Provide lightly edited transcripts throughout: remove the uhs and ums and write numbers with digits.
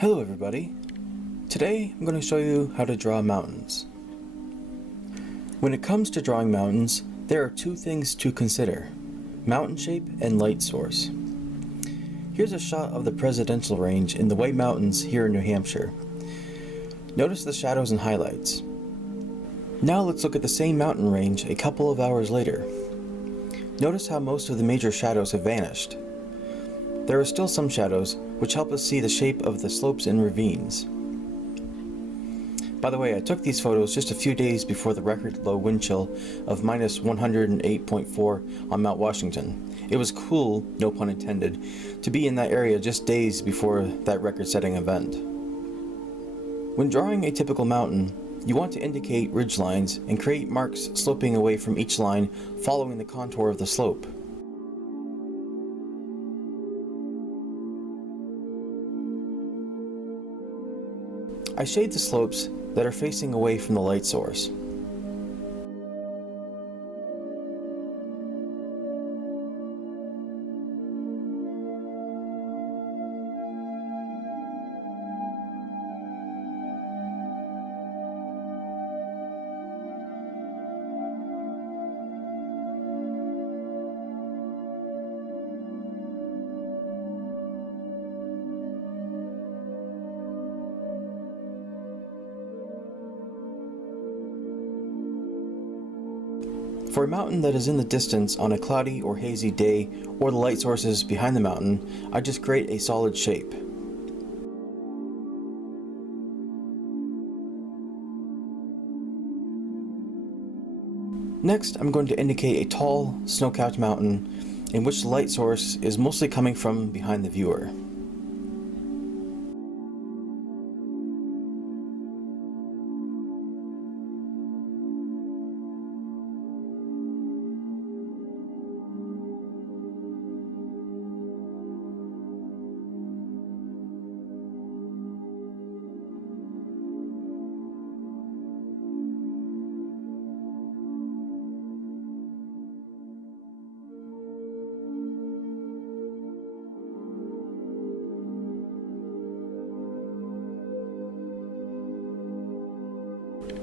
Hello everybody. Today I'm going to show you how to draw mountains. When it comes to drawing mountains, there are two things to consider: mountain shape and light source. Here's a shot of the Presidential Range in the White Mountains here in New Hampshire. Notice the shadows and highlights. Now let's look at the same mountain range a couple of hours later. Notice how most of the major shadows have vanished. There are still some shadows, which help us see the shape of the slopes and ravines. By the way, I took these photos just a few days before the record low wind chill of minus 108.4 on Mount Washington. It was cool, no pun intended, to be in that area just days before that record-setting event. When drawing a typical mountain, you want to indicate ridge lines and create marks sloping away from each line following the contour of the slope. I shade the slopes that are facing away from the light source. For a mountain that is in the distance on a cloudy or hazy day, or the light sources behind the mountain, I just create a solid shape. Next, I'm going to indicate a tall, snow-capped mountain in which the light source is mostly coming from behind the viewer.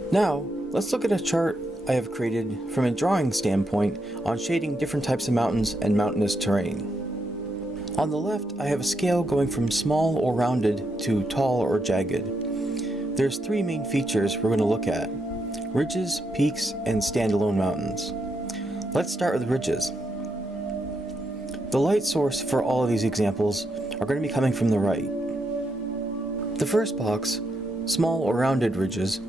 Now, let's look at a chart I have created from a drawing standpoint on shading different types of mountains and mountainous terrain. On the left, I have a scale going from small or rounded to tall or jagged. There's three main features we're going to look at: ridges, peaks, and standalone mountains. Let's start with ridges. The light source for all of these examples are going to be coming from the right. The first box, small or rounded ridges,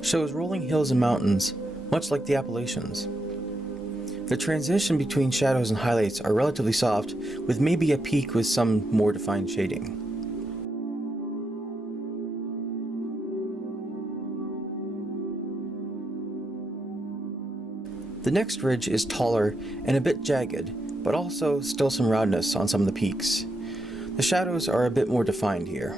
shows rolling hills and mountains, much like the Appalachians. The transition between shadows and highlights are relatively soft, with maybe a peak with some more defined shading. The next ridge is taller and a bit jagged, but also still some roundness on some of the peaks. The shadows are a bit more defined here.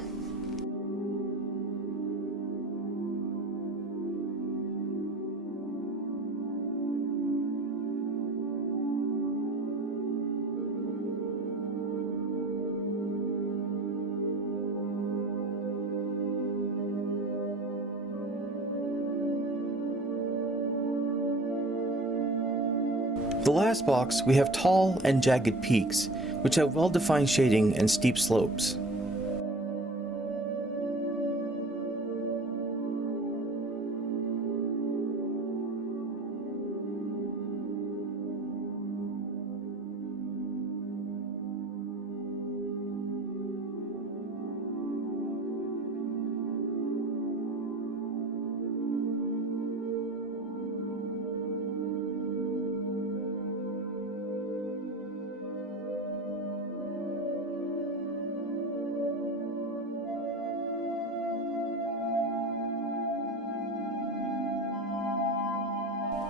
The last box, we have tall and jagged peaks, which have well-defined shading and steep slopes.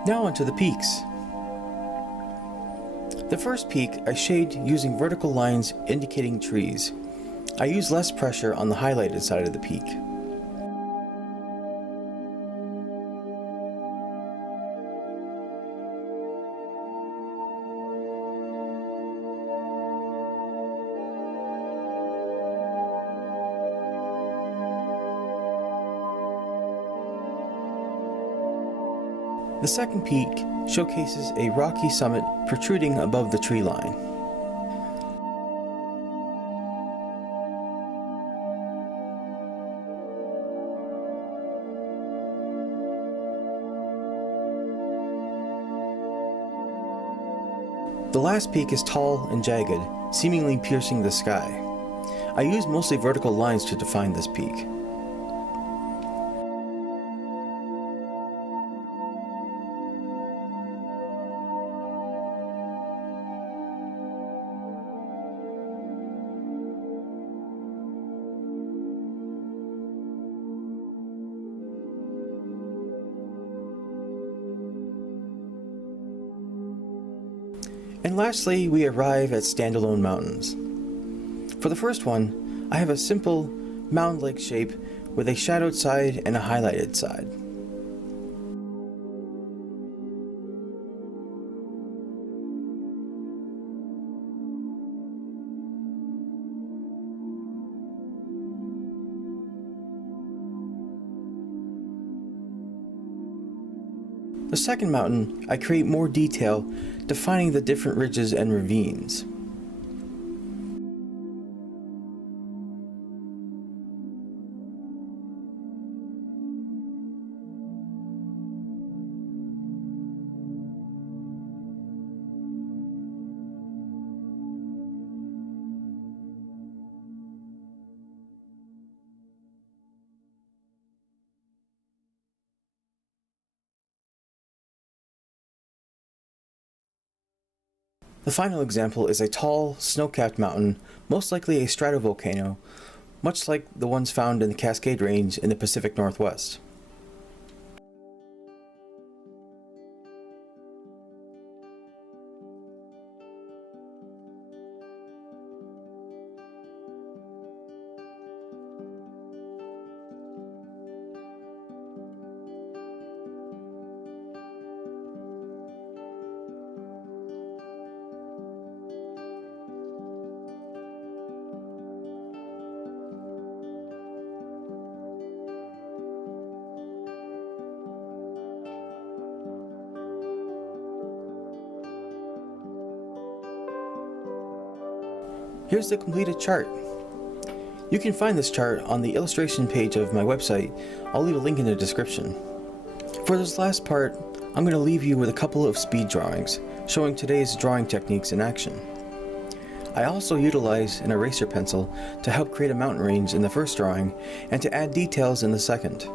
Now onto the peaks. The first peak I shade using vertical lines indicating trees. I use less pressure on the highlighted side of the peak. The second peak showcases a rocky summit protruding above the tree line. The last peak is tall and jagged, seemingly piercing the sky. I use mostly vertical lines to define this peak. And lastly, we arrive at standalone mountains. For the first one, I have a simple mound-like shape with a shadowed side and a highlighted side. The second mountain, I create more detail, defining the different ridges and ravines. The final example is a tall, snow-capped mountain, most likely a stratovolcano, much like the ones found in the Cascade Range in the Pacific Northwest. Here's the completed chart. You can find this chart on the illustration page of my website. I'll leave a link in the description. For this last part, I'm going to leave you with a couple of speed drawings, showing today's drawing techniques in action. I also utilize an eraser pencil to help create a mountain range in the first drawing and to add details in the second.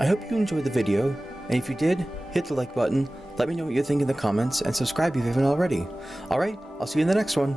I hope you enjoyed the video, and if you did, hit the like button, let me know what you think in the comments, and subscribe if you haven't already. Alright, I'll see you in the next one.